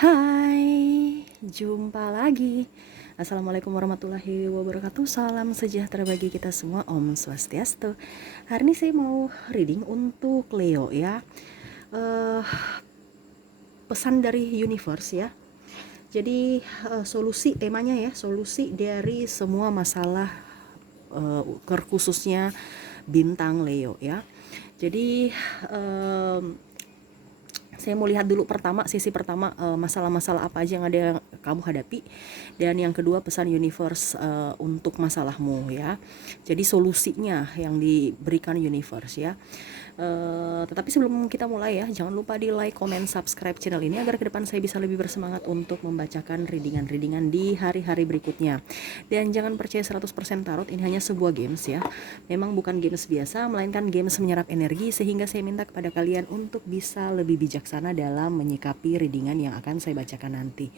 Hai, jumpa lagi. Assalamualaikum warahmatullahi wabarakatuh. Salam sejahtera bagi kita semua. Om Swastiastu. Hari ini saya mau reading untuk Leo ya. Eh, Pesan dari universe ya. Jadi solusi temanya ya, solusi dari semua masalah khususnya bintang Leo ya. Jadi saya mau lihat dulu sisi pertama masalah-masalah apa aja yang ada yang kamu hadapi, dan yang kedua pesan universe untuk masalahmu ya. Jadi solusinya yang diberikan universe ya. Tetapi sebelum kita mulai ya, jangan lupa di like, comment, subscribe channel ini agar ke depan saya bisa lebih bersemangat untuk membacakan readingan-readingan di hari-hari berikutnya. Dan jangan percaya 100% tarot, ini hanya sebuah games ya. Memang bukan games biasa, melainkan games menyerap energi, sehingga saya minta kepada kalian untuk bisa lebih bijaksana dalam menyikapi readingan yang akan saya bacakan nanti.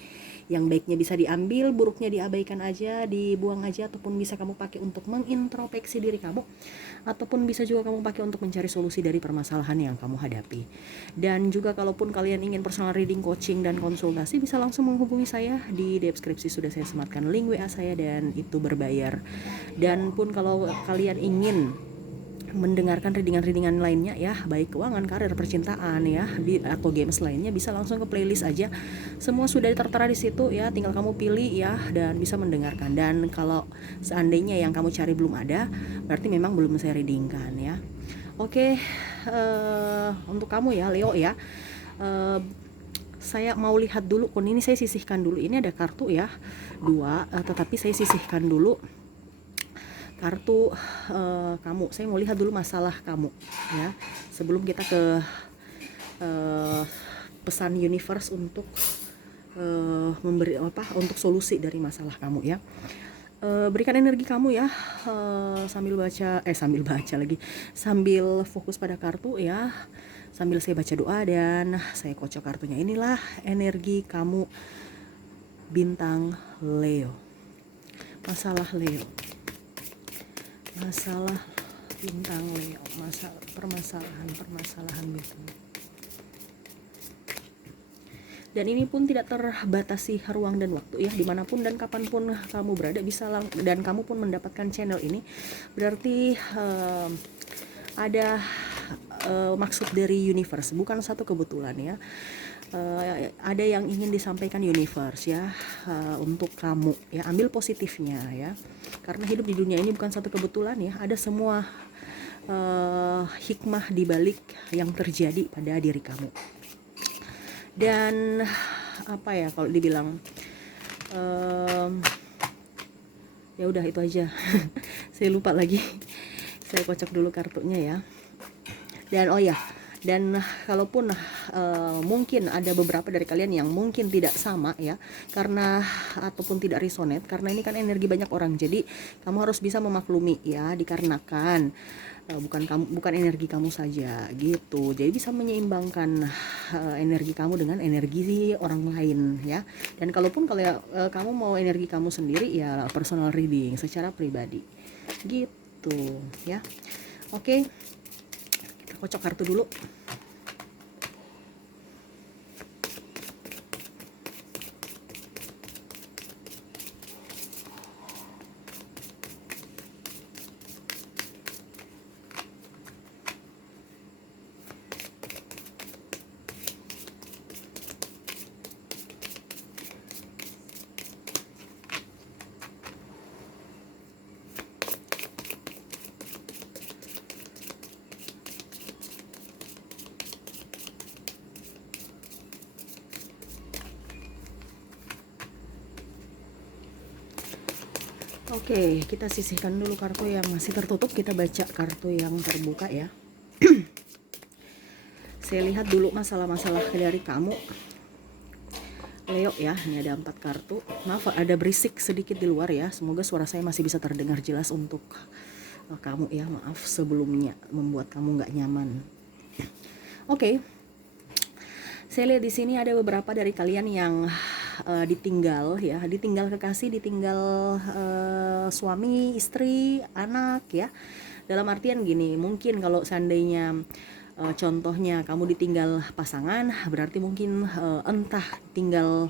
Yang baiknya bisa diambil, buruknya diabaikan aja, dibuang aja, ataupun bisa kamu pakai untuk mengintrospeksi diri kamu, ataupun bisa juga kamu pakai untuk mencari solusi dari permasalahan yang kamu hadapi. Dan juga kalaupun kalian ingin personal reading, coaching, dan konsultasi, bisa langsung menghubungi saya. Di deskripsi sudah saya sematkan link WA saya dan itu berbayar. Dan pun kalau kalian ingin mendengarkan readingan-readingan lainnya ya, baik keuangan, karir, percintaan ya, atau games lainnya, bisa langsung ke playlist aja. Semua sudah tertera di situ ya, tinggal kamu pilih ya dan bisa mendengarkan. Dan kalau seandainya yang kamu cari belum ada, berarti memang belum saya readingkan ya. Oke, untuk kamu ya Leo ya, saya mau lihat dulu. Ini saya sisihkan dulu. Ini ada kartu ya, dua, tetapi saya sisihkan dulu kartu kamu. Saya mau lihat dulu masalah kamu ya, sebelum kita ke pesan universe untuk memberi untuk solusi dari masalah kamu ya. Berikan energi kamu ya, sambil baca lagi, sambil fokus pada kartu ya, sambil saya baca doa dan saya kocok kartunya. Inilah energi kamu bintang Leo. Masalah Leo, masalah bintang Leo, permasalahan bintang. Dan ini pun tidak terbatasi ruang dan waktu ya, dimanapun dan kapanpun kamu berada bisa dan kamu pun mendapatkan channel ini, berarti ada maksud dari universe, bukan satu kebetulan ya. Ada yang ingin disampaikan universe ya, untuk kamu ya. Ambil positifnya ya, karena hidup di dunia ini bukan satu kebetulan ya, ada semua hikmah dibalik yang terjadi pada diri kamu. Dan apa ya kalau dibilang, ya udah itu aja. Saya lupa lagi. Saya kocok dulu kartunya ya. Dan oh ya, dan kalaupun mungkin ada beberapa dari kalian yang mungkin tidak sama ya, karena ataupun tidak resonate, karena ini kan energi banyak orang, jadi kamu harus bisa memaklumi ya, dikarenakan bukan energi kamu saja gitu, jadi bisa menyeimbangkan energi kamu dengan energi orang lain ya. Dan kalau kamu mau energi kamu sendiri ya, personal reading secara pribadi gitu ya. Oke, kita kocok kartu dulu. Oke, kita sisihkan dulu kartu yang masih tertutup, kita baca kartu yang terbuka ya. Saya lihat dulu masalah-masalah dari kamu Leo ya. Ini ada 4 kartu. Maaf ada berisik sedikit di luar ya, semoga suara saya masih bisa terdengar jelas untuk kamu ya. Maaf sebelumnya membuat kamu nggak nyaman. Oke, saya lihat di sini ada beberapa dari kalian yang ditinggal ya, ditinggal kekasih, ditinggal suami, istri, anak ya. Dalam artian gini, mungkin kalau seandainya Contohnya kamu ditinggal pasangan, berarti mungkin entah tinggal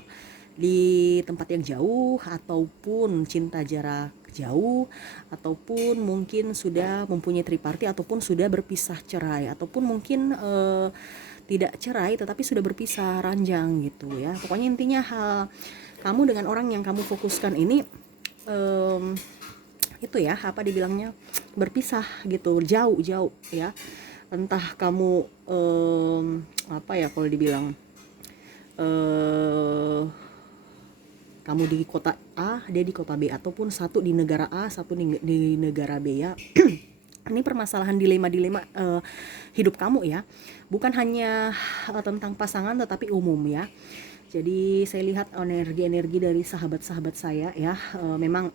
di tempat yang jauh, ataupun cinta jarak jauh, ataupun mungkin sudah mempunyai triparti, ataupun sudah berpisah cerai, ataupun mungkin tidak cerai tetapi sudah berpisah ranjang gitu ya. Pokoknya intinya kamu dengan orang yang kamu fokuskan ini itu ya, apa dibilangnya, berpisah gitu, jauh-jauh ya. Entah kamu apa ya kalau dibilang, kamu di kota A, dia di kota B, ataupun satu di negara A, satu di negara B ya. Ini permasalahan dilema-dilema hidup kamu ya, bukan hanya tentang pasangan tetapi umum ya. Jadi saya lihat energi-energi dari sahabat-sahabat saya ya, memang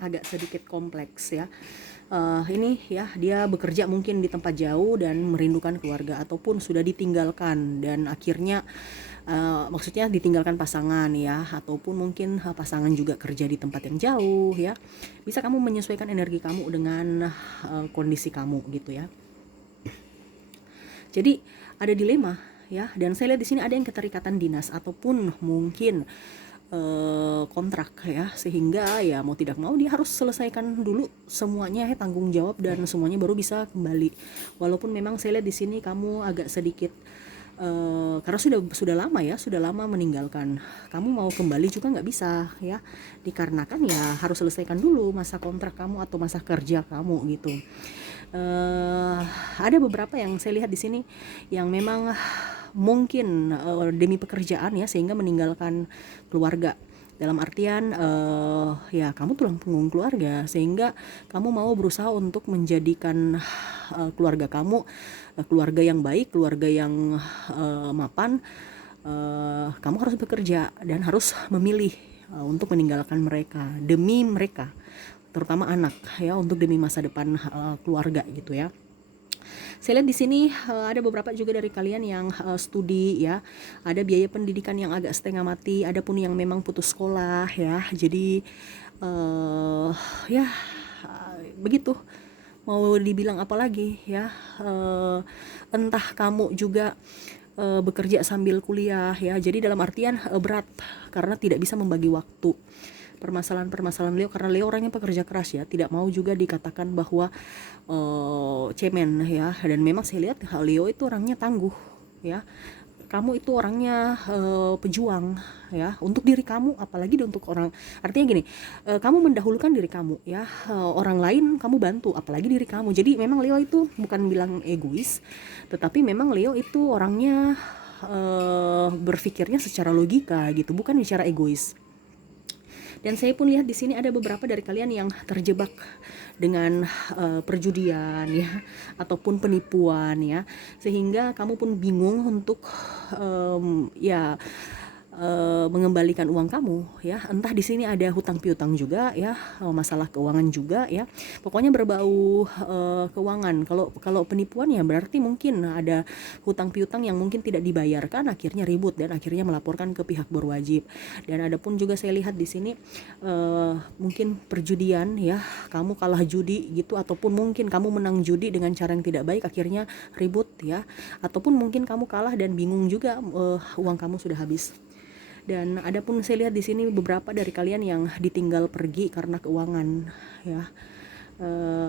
agak sedikit kompleks ya. Ini ya, dia bekerja mungkin di tempat jauh dan merindukan keluarga, ataupun sudah ditinggalkan dan akhirnya maksudnya ditinggalkan pasangan ya, ataupun mungkin pasangan juga kerja di tempat yang jauh ya. Bisa kamu menyesuaikan energi kamu dengan kondisi kamu gitu ya. Jadi ada dilema ya, dan saya lihat di sini ada yang keterikatan dinas ataupun mungkin kontrak ya, sehingga ya mau tidak mau dia harus selesaikan dulu semuanya ya, tanggung jawab dan semuanya, baru bisa kembali. Walaupun memang saya lihat di sini kamu agak sedikit karena sudah lama ya, sudah lama meninggalkan, kamu mau kembali juga nggak bisa ya, dikarenakan ya harus selesaikan dulu masa kontrak kamu atau masa kerja kamu gitu. Ada beberapa yang saya lihat di sini yang memang mungkin demi pekerjaan ya, sehingga meninggalkan keluarga. Dalam artian ya kamu tulang punggung keluarga, sehingga kamu mau berusaha untuk menjadikan keluarga kamu keluarga yang baik, keluarga yang mapan. Kamu harus bekerja dan harus memilih untuk meninggalkan mereka demi mereka, terutama anak ya, untuk demi masa depan keluarga gitu ya. Saya lihat di sini ada beberapa juga dari kalian yang studi ya, ada biaya pendidikan yang agak setengah mati, ada pun yang memang putus sekolah ya. Jadi ya begitu, mau dibilang apa lagi ya. Entah kamu juga bekerja sambil kuliah ya, jadi dalam artian berat karena tidak bisa membagi waktu. Permasalahan Leo, karena Leo orangnya pekerja keras ya, tidak mau juga dikatakan bahwa cemen ya. Dan memang saya lihat Leo itu orangnya tangguh ya, kamu itu orangnya pejuang ya, untuk diri kamu, apalagi untuk orang. Artinya gini, kamu mendahulukan diri kamu ya, orang lain kamu bantu, apalagi diri kamu. Jadi memang Leo itu bukan bilang egois, tetapi memang Leo itu orangnya berpikirnya secara logika gitu, bukan bicara egois. Dan saya pun lihat di sini ada beberapa dari kalian yang terjebak dengan perjudian ya, ataupun penipuan ya, sehingga kamu pun bingung untuk ya mengembalikan uang kamu ya. Entah di sini ada hutang piutang juga ya, masalah keuangan juga ya. Pokoknya berbau keuangan. Kalau penipuan ya berarti mungkin ada hutang piutang yang mungkin tidak dibayarkan, akhirnya ribut dan akhirnya melaporkan ke pihak berwajib. Dan ada pun juga saya lihat di sini mungkin perjudian ya, kamu kalah judi gitu, ataupun mungkin kamu menang judi dengan cara yang tidak baik, akhirnya ribut ya. Ataupun mungkin kamu kalah dan bingung juga, uang kamu sudah habis. Dan ada pun saya lihat di sini beberapa dari kalian yang ditinggal pergi karena keuangan ya,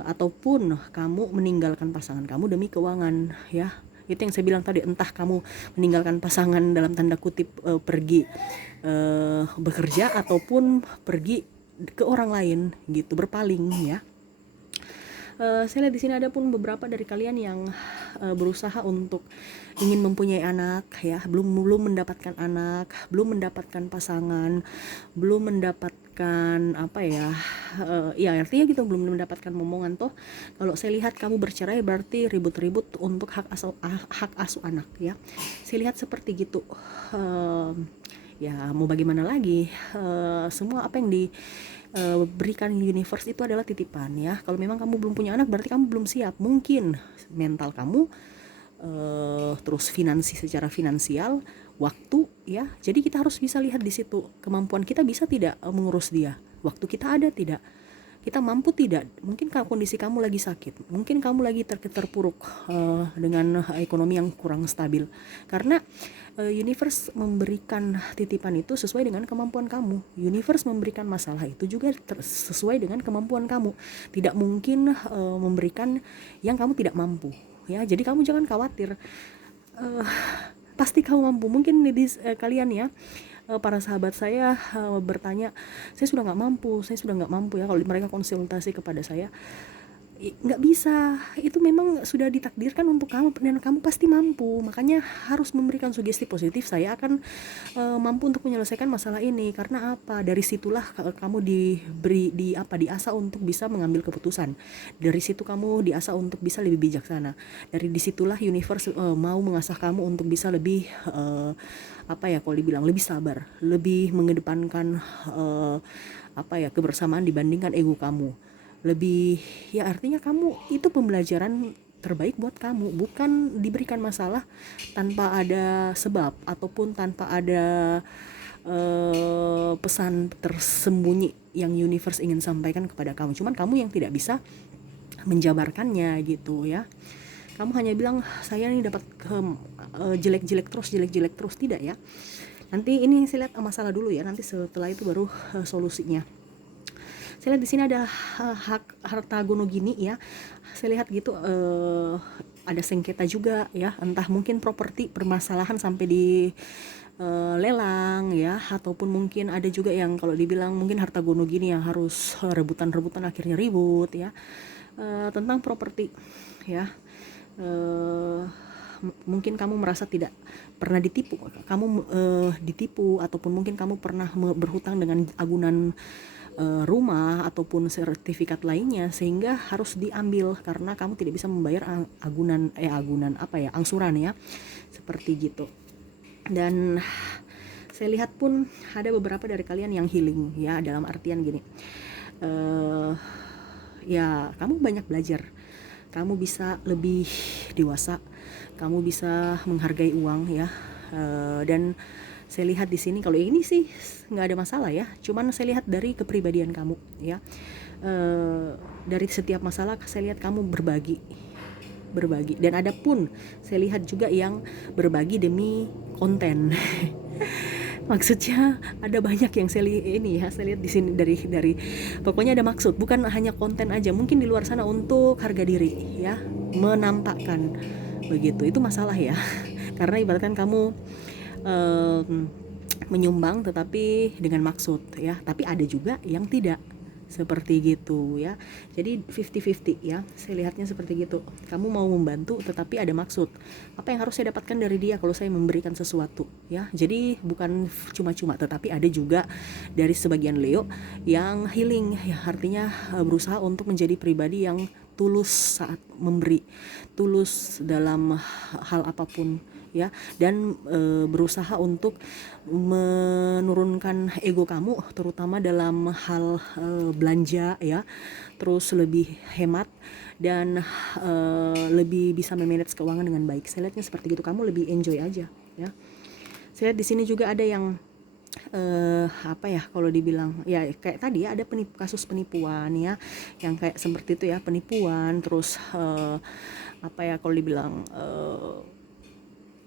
ataupun kamu meninggalkan pasangan kamu demi keuangan ya. Itu yang saya bilang tadi, entah kamu meninggalkan pasangan dalam tanda kutip pergi bekerja, ataupun pergi ke orang lain gitu, berpaling ya. Saya lihat di sini ada pun beberapa dari kalian yang berusaha untuk ingin mempunyai anak ya, belum mendapatkan anak, belum mendapatkan pasangan, belum mendapatkan apa ya, ya artinya gitu, belum mendapatkan momongan. Toh kalau saya lihat kamu bercerai berarti ribut-ribut untuk hak asuh anak ya. Saya lihat seperti gitu. Ya mau bagaimana lagi, semua apa yang berikan universe itu adalah titipan ya. Kalau memang kamu belum punya anak berarti kamu belum siap, mungkin mental kamu, terus secara finansial, waktu ya. Jadi kita harus bisa lihat di situ, kemampuan kita bisa tidak mengurus dia, waktu kita ada tidak Kita mampu tidak? Mungkin kondisi kamu lagi sakit, mungkin kamu lagi terpuruk dengan ekonomi yang kurang stabil. Karena universe memberikan titipan itu sesuai dengan kemampuan kamu. Universe memberikan masalah itu juga sesuai dengan kemampuan kamu. Tidak mungkin memberikan yang kamu tidak mampu, ya. Jadi kamu jangan khawatir. Pasti kamu mampu. Mungkin kalian ya, para sahabat saya bertanya, saya sudah nggak mampu ya. Kalau mereka konsultasi kepada saya, nggak bisa, itu memang sudah ditakdirkan untuk kamu dan kamu pasti mampu. Makanya harus memberikan sugesti positif, saya akan mampu untuk menyelesaikan masalah ini. Karena apa? Dari situlah kamu diasah untuk bisa mengambil keputusan. Dari situ kamu diasah untuk bisa lebih bijaksana. Dari disitulah universe mau mengasah kamu untuk bisa lebih kalau dibilang lebih sabar, lebih mengedepankan kebersamaan dibandingkan ego kamu. Lebih, ya artinya kamu itu pembelajaran terbaik buat kamu, bukan diberikan masalah tanpa ada sebab ataupun tanpa ada pesan tersembunyi yang universe ingin sampaikan kepada kamu. Cuman kamu yang tidak bisa menjabarkannya gitu ya. Kamu hanya bilang, saya nih dapat jelek-jelek terus, tidak ya. Nanti ini saya lihat masalah dulu ya, nanti setelah itu baru solusinya. Saya lihat di sini ada hak harta gono gini ya. Saya lihat gitu ada sengketa juga ya, entah mungkin properti permasalahan sampai di lelang ya, ataupun mungkin ada juga yang kalau dibilang mungkin harta gono gini yang harus rebutan akhirnya ribut ya. Tentang properti ya. Mungkin kamu merasa tidak pernah ditipu, ditipu, ataupun mungkin kamu pernah berhutang dengan agunan rumah ataupun sertifikat lainnya, sehingga harus diambil karena kamu tidak bisa membayar angsuran ya, seperti gitu. Dan saya lihat pun ada beberapa dari kalian yang healing ya, dalam artian gini, ya kamu banyak belajar, kamu bisa lebih dewasa, kamu bisa menghargai uang ya. Dan saya lihat di sini kalau ini sih nggak ada masalah ya, cuman saya lihat dari kepribadian kamu ya. Dari setiap masalah saya lihat kamu berbagi, dan ada pun saya lihat juga yang berbagi demi konten. Maksudnya ada banyak yang saya lihat di sini dari pokoknya ada maksud, bukan hanya konten aja, mungkin di luar sana untuk harga diri ya, menampakkan begitu. Itu masalah ya. Karena ibaratkan kamu menyumbang tetapi dengan maksud ya, tapi ada juga yang tidak seperti gitu ya. Jadi 50-50 ya, saya lihatnya seperti gitu. Kamu mau membantu tetapi ada maksud, apa yang harus saya dapatkan dari dia kalau saya memberikan sesuatu ya. Jadi bukan cuma-cuma, tetapi ada juga dari sebagian Leo yang healing ya, artinya berusaha untuk menjadi pribadi yang tulus saat memberi, tulus dalam hal apapun ya, dan berusaha untuk menurunkan ego kamu, terutama dalam hal belanja ya, terus lebih hemat dan lebih bisa memanage keuangan dengan baik. Saya lihatnya seperti itu, kamu lebih enjoy aja ya. Saya lihat di sini juga ada yang kalau dibilang ya kayak tadi ya, ada kasus penipuan ya, yang kayak seperti itu ya, penipuan, terus kalau dibilang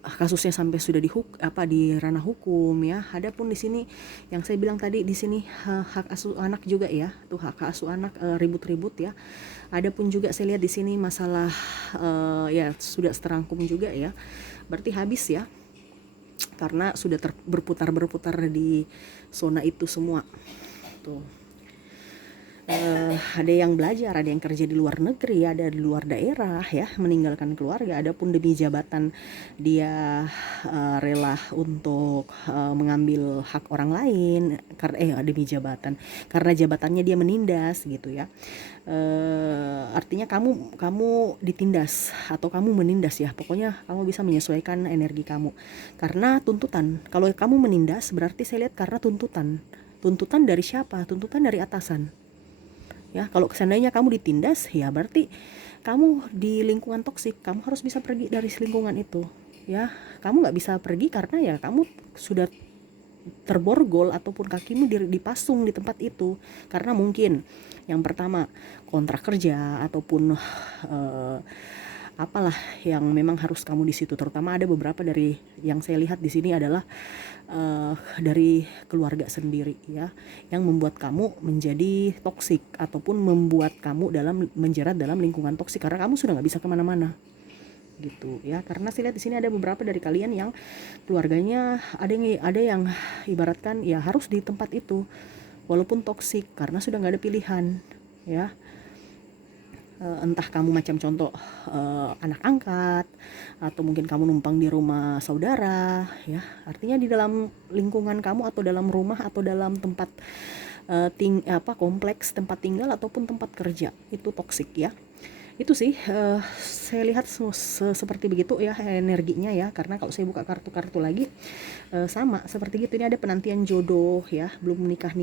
kasusnya sampai sudah di ranah hukum ya. Adapun di sini yang saya bilang tadi, di sini hak asuh anak juga ya, tuh hak asuh anak ribut-ribut ya. Adapun juga saya lihat di sini masalah ya sudah terangkum juga ya, berarti habis ya, karena sudah berputar di zona itu semua tuh. Ada yang belajar, ada yang kerja di luar negeri, ada di luar daerah ya, meninggalkan keluarga. Adapun demi jabatan dia rela untuk mengambil hak orang lain karena demi jabatan, karena jabatannya dia menindas gitu ya. Artinya kamu ditindas atau kamu menindas ya, pokoknya kamu bisa menyesuaikan energi kamu karena tuntutan. Kalau kamu menindas berarti saya lihat karena tuntutan dari siapa? Tuntutan dari atasan ya. Kalau seandainya kamu ditindas ya berarti kamu di lingkungan toksik, kamu harus bisa pergi dari lingkungan itu ya. Kamu nggak bisa pergi karena ya kamu sudah terborgol ataupun kakimu dipasung di tempat itu. Karena mungkin yang pertama kontrak kerja ataupun apalah yang memang harus kamu di situ. Terutama ada beberapa dari yang saya lihat di sini adalah dari keluarga sendiri ya, yang membuat kamu menjadi toksik ataupun membuat kamu menjerat dalam lingkungan toksik karena kamu sudah nggak bisa kemana-mana gitu ya. Karena saya lihat di sini ada beberapa dari kalian yang keluarganya ada yang ibaratkan ya harus di tempat itu walaupun toksik karena sudah nggak ada pilihan ya. Entah kamu macam contoh anak angkat atau mungkin kamu numpang di rumah saudara ya, artinya di dalam lingkungan kamu atau dalam rumah atau dalam tempat kompleks tempat tinggal ataupun tempat kerja itu toksik ya. Itu sih saya lihat seperti begitu ya energinya ya. Karena kalau saya buka kartu-kartu lagi sama seperti gitu. Ini ada penantian jodoh ya, belum nikah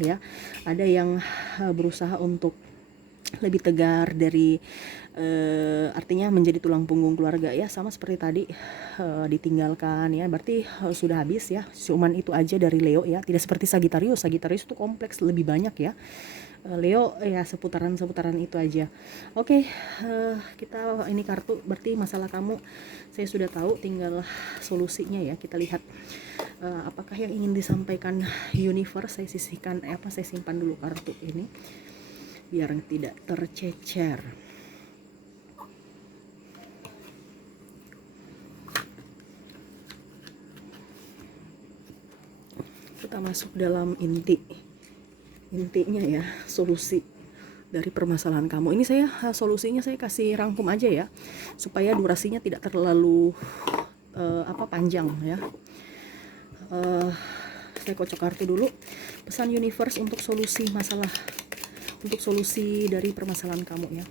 ya, ada yang berusaha untuk lebih tegar dari artinya menjadi tulang punggung keluarga ya, sama seperti tadi ditinggalkan ya, berarti sudah habis ya. Cuman itu aja dari Leo ya, tidak seperti Sagittarius itu kompleks lebih banyak ya. Leo ya seputaran itu aja. Oke, kita ini kartu berarti masalah kamu saya sudah tahu, tinggal solusinya ya. Kita lihat apakah yang ingin disampaikan universe. Saya simpan dulu kartu ini biar tidak tercecer. Kita masuk dalam intinya ya, solusi dari permasalahan kamu. Ini saya solusinya saya kasih rangkum aja ya, supaya durasinya tidak terlalu panjang ya. Saya kocok kartu dulu. Pesan universe untuk solusi dari permasalahan kamu ya.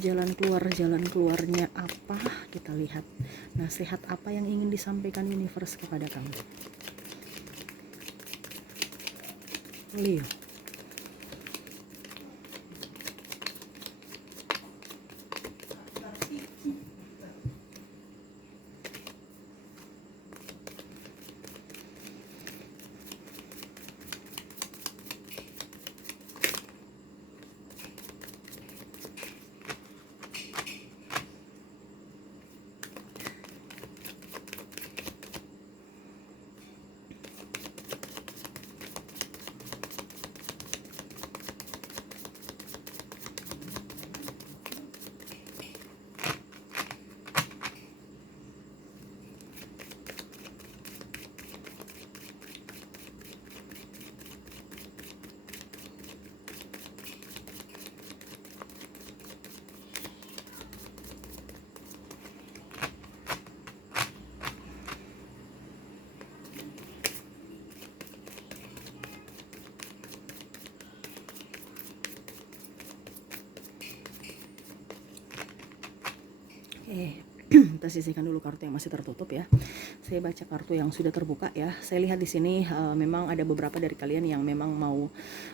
Jalan keluarnya apa? Kita lihat. Nasihat apa yang ingin disampaikan universe kepada kamu? Leo. Kita sisihkan dulu kartu yang masih tertutup ya. Saya baca kartu yang sudah terbuka ya. Saya lihat di sini memang ada beberapa dari kalian yang memang mau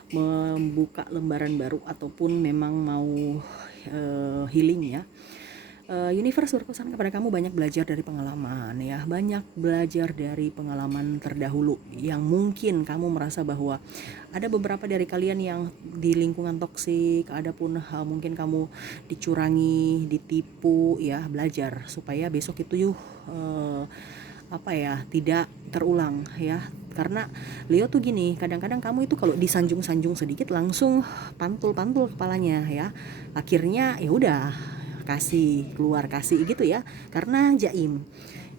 membuka lembaran baru ataupun memang mau healing ya. Universe berpesan kepada kamu banyak belajar dari pengalaman ya, banyak belajar dari pengalaman terdahulu yang mungkin kamu merasa bahwa ada beberapa dari kalian yang di lingkungan toksik, adapun mungkin kamu dicurangi, ditipu ya. Belajar supaya besok itu tidak terulang ya. Karena Leo tuh gini, kadang-kadang kamu itu kalau disanjung-sanjung sedikit langsung pantul-pantul kepalanya ya. Akhirnya ya udah kasih gitu ya, karena jaim.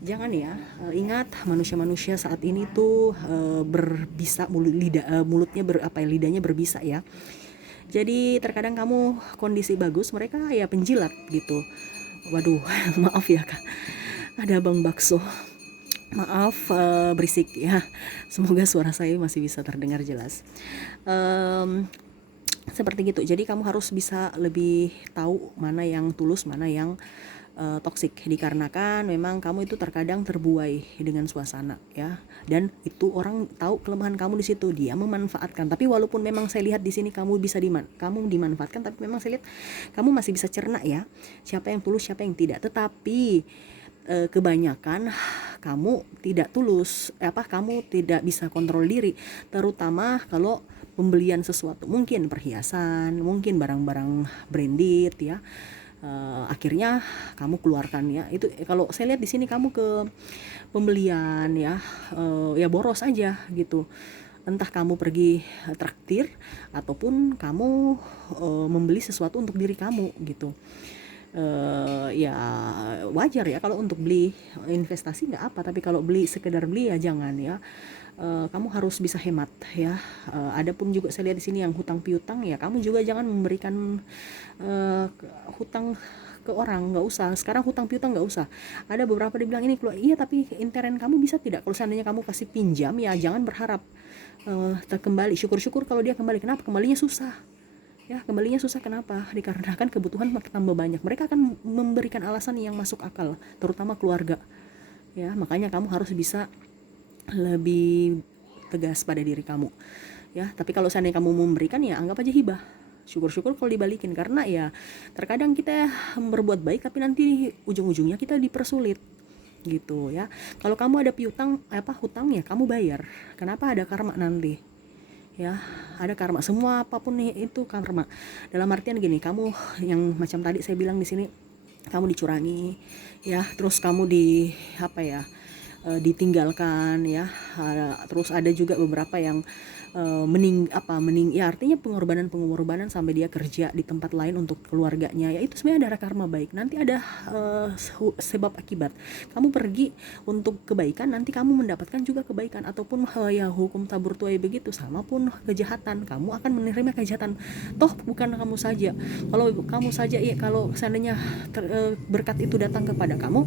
Jangan ya, ingat manusia-manusia saat ini tuh berbisa lidahnya berbisa ya. Jadi terkadang kamu kondisi bagus, mereka ya penjilat gitu. Waduh, maaf ya Kak, ada Bang Bakso, maaf berisik ya. Semoga suara saya masih bisa terdengar jelas. Seperti gitu. Jadi kamu harus bisa lebih tahu mana yang tulus, mana yang toksik, dikarenakan memang kamu itu terkadang terbuai dengan suasana ya, dan itu orang tahu kelemahan kamu di situ, dia memanfaatkan. Tapi walaupun memang saya lihat di sini kamu dimanfaatkan, tapi memang saya lihat kamu masih bisa cerna ya, siapa yang tulus siapa yang tidak. Tetapi kebanyakan kamu tidak tulus, kamu tidak bisa kontrol diri, terutama kalau pembelian sesuatu, mungkin perhiasan, mungkin barang-barang branded ya. Akhirnya kamu keluarkan ya. Itu kalau saya lihat di sini kamu ke pembelian ya, ya boros aja gitu. Entah kamu pergi traktir ataupun kamu membeli sesuatu untuk diri kamu gitu. Ya wajar ya kalau untuk beli investasi nggak apa, tapi kalau beli sekedar beli ya jangan ya. Kamu harus bisa hemat ya. Adapun juga saya lihat di sini yang hutang piutang, ya kamu juga jangan memberikan hutang ke orang, nggak usah. Sekarang hutang piutang nggak usah. Ada beberapa dibilang ini keluar, iya tapi intern kamu bisa tidak, kalau seandainya kamu kasih pinjam ya jangan berharap terkembali. Syukur-syukur kalau dia kembali. Kenapa kembalinya susah ya? Kembalinya susah kenapa? Dikarenakan kebutuhan makin tambah banyak. Mereka akan memberikan alasan yang masuk akal, terutama keluarga ya. Makanya kamu harus bisa lebih tegas pada diri kamu ya. Tapi kalau seandainya kamu memberikan ya anggap aja hibah. Syukur-syukur kalau dibalikin, karena ya terkadang kita berbuat baik tapi nanti ujung-ujungnya kita dipersulit gitu ya. Kalau kamu ada piutang hutang ya kamu bayar. Kenapa? Ada karma nanti ya, ada karma. Semua apapun itu karma. Dalam artian gini, kamu yang macam tadi saya bilang di sini, kamu dicurangi ya, terus kamu ditinggalkan ya. Terus ada juga beberapa yang ya artinya pengorbanan sampai dia kerja di tempat lain untuk keluarganya ya. Itu sebenarnya ada karma baik. Nanti ada sebab akibat. Kamu pergi untuk kebaikan, nanti kamu mendapatkan juga kebaikan. Ataupun ya hukum tabur tuai begitu, sama pun kejahatan, kamu akan menerima kejahatan. Toh bukan kamu saja. Kalau kamu saja ya, kalau seandainya berkat itu datang kepada kamu,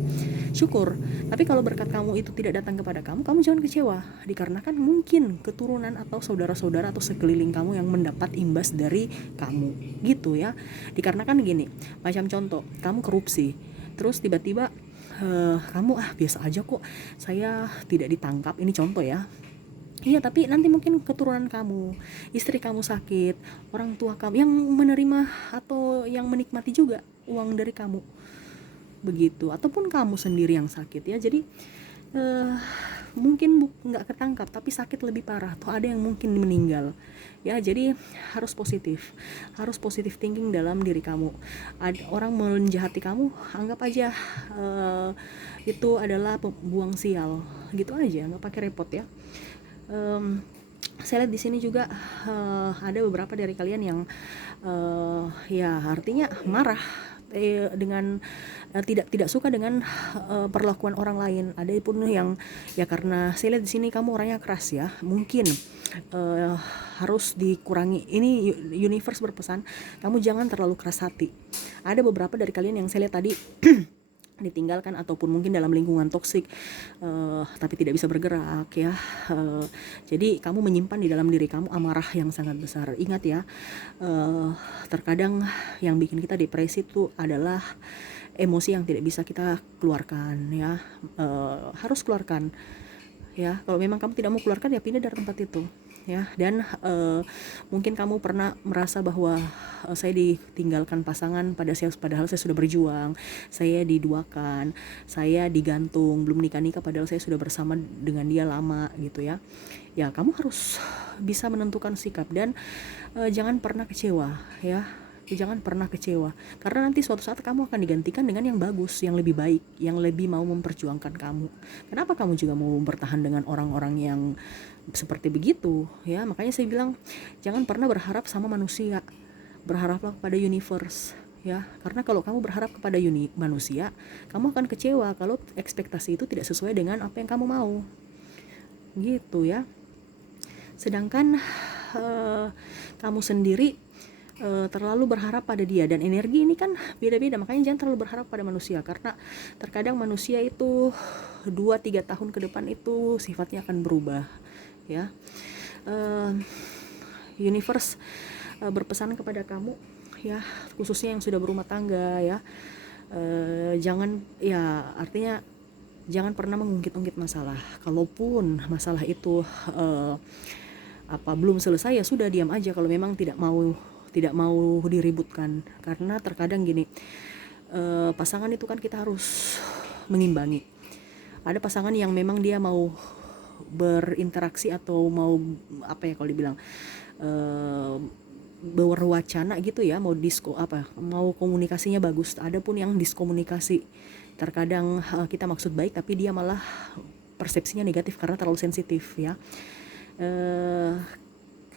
syukur. Tapi kalau berkat kamu itu tidak datang kepada kamu, kamu jangan kecewa. Dikarenakan mungkin keturunan atau saudara-saudara atau sekeliling kamu yang mendapat imbas dari kamu gitu ya. Dikarenakan gini, macam contoh, kamu korupsi, terus tiba-tiba kamu biasa aja kok, saya tidak ditangkap, ini contoh ya. Iya, tapi nanti mungkin keturunan kamu, istri kamu sakit, orang tua kamu yang menerima atau yang menikmati juga uang dari kamu begitu, ataupun kamu sendiri yang sakit ya. Jadi mungkin nggak ketangkap tapi sakit lebih parah, atau ada yang mungkin meninggal ya. Jadi harus positif thinking dalam diri kamu. Ada orang menjahati kamu, anggap aja itu adalah buang sial gitu aja, nggak pakai repot ya. Saya lihat di sini juga ada beberapa dari kalian yang ya artinya marah dengan tidak suka dengan perlakuan orang lain. Ada pun yang ya karena saya lihat di sini kamu orangnya keras ya, mungkin harus dikurangi. Ini universe berpesan kamu jangan terlalu keras hati. Ada beberapa dari kalian yang saya lihat tadi ditinggalkan ataupun mungkin dalam lingkungan toksik, tapi tidak bisa bergerak ya. Jadi kamu menyimpan di dalam diri kamu amarah yang sangat besar. Ingat ya, terkadang yang bikin kita depresi itu adalah emosi yang tidak bisa kita keluarkan ya. Harus keluarkan ya. Kalau memang kamu tidak mau keluarkan ya pindah dari tempat itu ya. Dan mungkin kamu pernah merasa bahwa saya ditinggalkan pasangan padahal saya sudah berjuang, saya diduakan, saya digantung, belum nikah padahal saya sudah bersama dengan dia lama gitu ya. Ya kamu harus bisa menentukan sikap dan jangan pernah kecewa ya. Jangan pernah kecewa, karena nanti suatu saat kamu akan digantikan dengan yang bagus, yang lebih baik, yang lebih mau memperjuangkan kamu. Kenapa kamu juga mau bertahan dengan orang-orang yang seperti begitu ya? Makanya saya bilang jangan pernah berharap sama manusia, berharaplah kepada universe ya. Karena kalau kamu berharap kepada manusia, kamu akan kecewa kalau ekspektasi itu tidak sesuai dengan apa yang kamu mau gitu ya. Sedangkan kamu sendiri terlalu berharap pada dia, dan energi ini kan beda-beda. Makanya jangan terlalu berharap pada manusia, karena terkadang manusia itu 2-3 tahun ke depan itu sifatnya akan berubah ya. Universe berpesan kepada kamu ya, khususnya yang sudah berumah tangga ya, jangan ya, artinya jangan pernah mengungkit-ungkit masalah. Kalaupun masalah itu belum selesai ya sudah, diam aja kalau memang tidak mau diributkan. Karena terkadang gini, pasangan itu kan kita harus mengimbangi. Ada pasangan yang memang dia mau berinteraksi atau mau apa ya kalau dibilang berwacana gitu ya, mau mau komunikasinya bagus. Ada pun yang diskomunikasi, terkadang kita maksud baik tapi dia malah persepsinya negatif karena terlalu sensitif ya.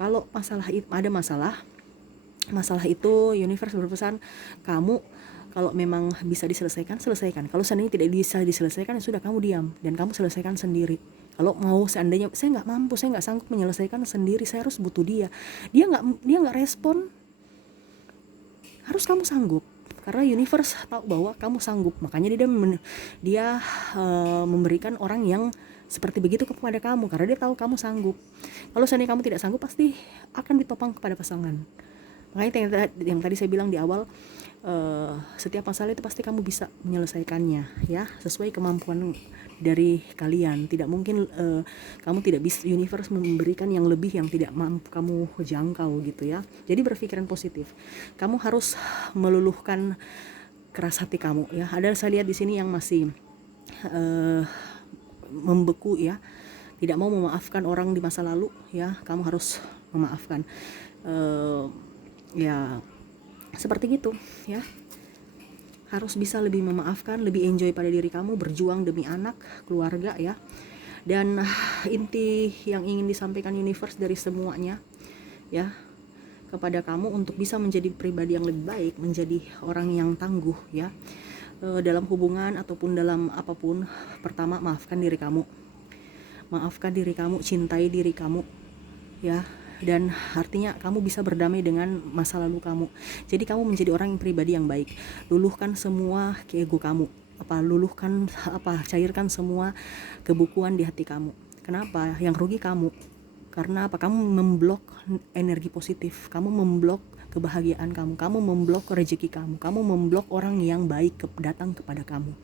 Kalau ada masalah itu universe berpesan, kamu kalau memang bisa diselesaikan, selesaikan. Kalau seandainya tidak bisa diselesaikan, ya sudah, kamu diam dan kamu selesaikan sendiri. Kalau mau seandainya saya nggak mampu, saya nggak sanggup menyelesaikan sendiri, saya harus butuh dia nggak respon, harus kamu sanggup, karena universe tahu bahwa kamu sanggup. Makanya dia memberikan orang yang seperti begitu kepada kamu, karena dia tahu kamu sanggup. Kalau seandainya kamu tidak sanggup, pasti akan ditopang kepada pasangan. Makanya yang tadi saya bilang di awal, setiap masalah itu pasti kamu bisa menyelesaikannya ya, sesuai kemampuan dari kalian. Tidak mungkin kamu tidak bisa, universe memberikan yang lebih yang tidak mampu kamu jangkau gitu ya. Jadi berpikiran positif. Kamu harus meluluhkan keras hati kamu ya. Ada saya lihat di sini yang masih membeku ya, tidak mau memaafkan orang di masa lalu ya. Kamu harus memaafkan, ya seperti gitu ya. Harus bisa lebih memaafkan, lebih enjoy pada diri kamu, berjuang demi anak, keluarga ya. Dan inti yang ingin disampaikan universe dari semuanya ya, kepada kamu untuk bisa menjadi pribadi yang lebih baik, menjadi orang yang tangguh ya, dalam hubungan ataupun dalam apapun. Pertama, maafkan diri kamu, cintai diri kamu ya. Dan artinya kamu bisa berdamai dengan masa lalu kamu. Jadi kamu menjadi orang yang pribadi yang baik. Luluhkan semua ego kamu, cairkan semua kebukuan di hati kamu. Kenapa? Yang rugi kamu. Karena apa? Kamu memblok energi positif, kamu memblok kebahagiaan kamu memblok rezeki kamu memblok orang yang baik datang kepada kamu.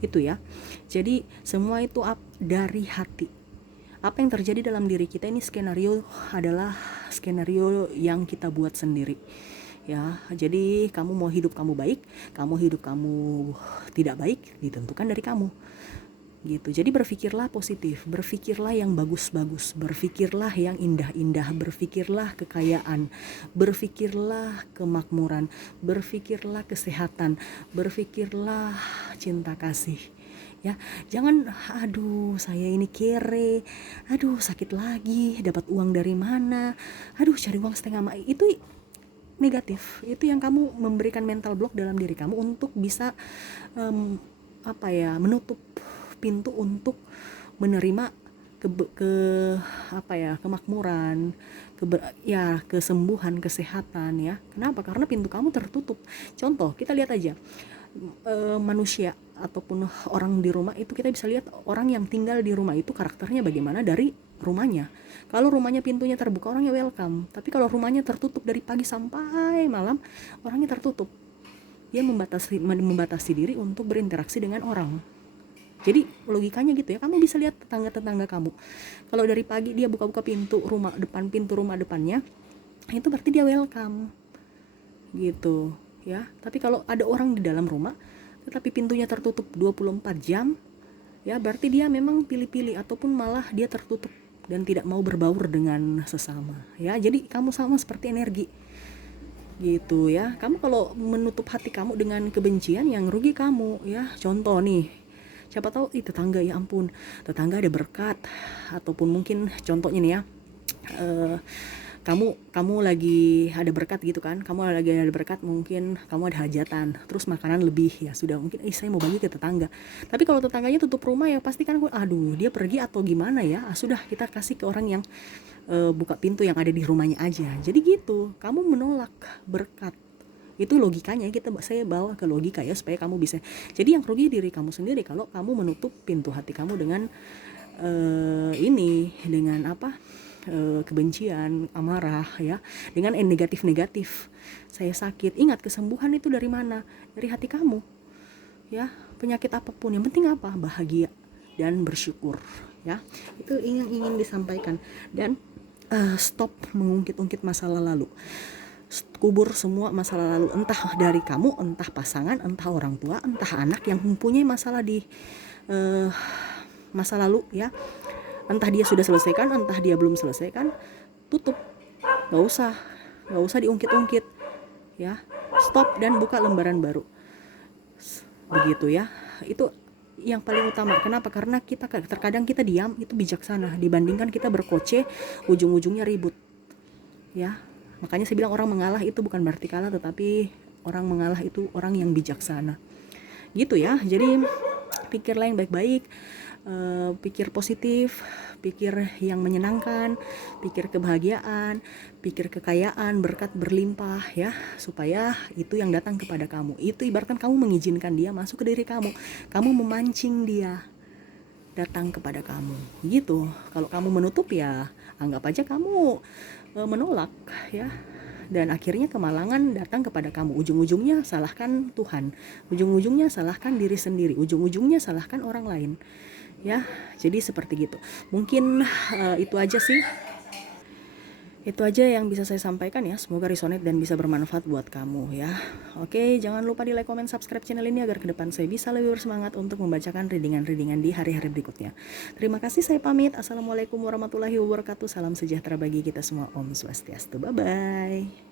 Itu ya. Jadi semua itu dari hati. Apa yang terjadi dalam diri kita ini skenario adalah skenario yang kita buat sendiri ya. Jadi kamu mau hidup kamu baik, kamu hidup kamu tidak baik, ditentukan dari kamu gitu. Jadi berpikirlah positif, berpikirlah yang bagus-bagus, berpikirlah yang indah-indah, berpikirlah kekayaan, berpikirlah kemakmuran, berpikirlah kesehatan, berpikirlah cinta kasih ya. Jangan aduh saya ini kere, aduh sakit lagi, dapat uang dari mana, aduh cari uang setengah itu negatif. Itu yang kamu memberikan mental block dalam diri kamu untuk bisa menutup pintu untuk menerima kemakmuran, kesembuhan, kesehatan ya. Kenapa? Karena pintu kamu tertutup. Contoh, kita lihat aja manusia ataupun orang di rumah itu, kita bisa lihat orang yang tinggal di rumah itu karakternya bagaimana dari rumahnya. Kalau rumahnya pintunya terbuka, orangnya welcome. Tapi kalau rumahnya tertutup dari pagi sampai malam, orangnya tertutup. Dia membatasi diri untuk berinteraksi dengan orang. Jadi logikanya gitu ya. Kamu bisa lihat tetangga kamu, kalau dari pagi dia buka-buka pintu rumah depannya, itu berarti dia welcome gitu ya. Tapi kalau ada orang di dalam rumah tetapi pintunya tertutup 24 jam ya, berarti dia memang pilih-pilih ataupun malah dia tertutup dan tidak mau berbaur dengan sesama ya. Jadi kamu sama seperti energi gitu ya. Kamu kalau menutup hati kamu dengan kebencian, yang rugi kamu ya. Contoh nih, siapa tahu tetangga, ya ampun, tetangga ada berkat, ataupun mungkin contohnya nih ya, kamu lagi ada berkat gitu kan, mungkin kamu ada hajatan, terus makanan lebih, ya sudah, mungkin saya mau bagi ke tetangga. Tapi kalau tetangganya tutup rumah, ya pasti kan aduh dia pergi atau gimana ya, sudah kita kasih ke orang yang buka pintu yang ada di rumahnya aja. Jadi gitu, kamu menolak berkat. Itu logikanya, saya bawa ke logika ya, supaya kamu bisa. Jadi yang rugi diri kamu sendiri kalau kamu menutup pintu hati kamu dengan kebencian, amarah ya, dengan negatif. Saya sakit, ingat kesembuhan itu dari mana? Dari hati kamu ya. Penyakit apapun, yang penting apa? Bahagia dan bersyukur ya. Itu ingin disampaikan. Dan stop mengungkit-ungkit masalah lalu. kubur semua masa lalu, entah dari kamu, entah pasangan, entah orang tua, entah anak yang mempunyai masalah di masa lalu ya. Entah dia sudah selesaikan, entah dia belum selesaikan, tutup. Gak usah diungkit-ungkit ya. Stop dan buka lembaran baru. Begitu ya. Itu yang paling utama. Kenapa? Karena terkadang kita diam itu bijaksana dibandingkan kita berkoce ujung-ujungnya ribut. Ya. Makanya saya bilang orang mengalah itu bukan berarti kalah, tetapi orang mengalah itu orang yang bijaksana. Gitu ya. Jadi pikirlah yang baik-baik, pikir positif, pikir yang menyenangkan, pikir kebahagiaan, pikir kekayaan, berkat berlimpah ya, supaya itu yang datang kepada kamu. Itu ibaratkan kamu mengizinkan dia masuk ke diri kamu memancing dia datang kepada kamu gitu. Kalau kamu menutup ya anggap aja kamu menolak ya, dan akhirnya kemalangan datang kepada kamu. Ujung-ujungnya salahkan Tuhan, ujung-ujungnya salahkan diri sendiri, ujung-ujungnya salahkan orang lain ya. Jadi seperti gitu. Mungkin itu aja yang bisa saya sampaikan ya. Semoga resonate dan bisa bermanfaat buat kamu ya. Oke, jangan lupa di like, comment, subscribe channel ini agar ke depan saya bisa lebih bersemangat untuk membacakan readingan-readingan di hari-hari berikutnya. Terima kasih, saya pamit. Assalamualaikum warahmatullahi wabarakatuh. Salam sejahtera bagi kita semua. Om Swastiastu. Bye-bye.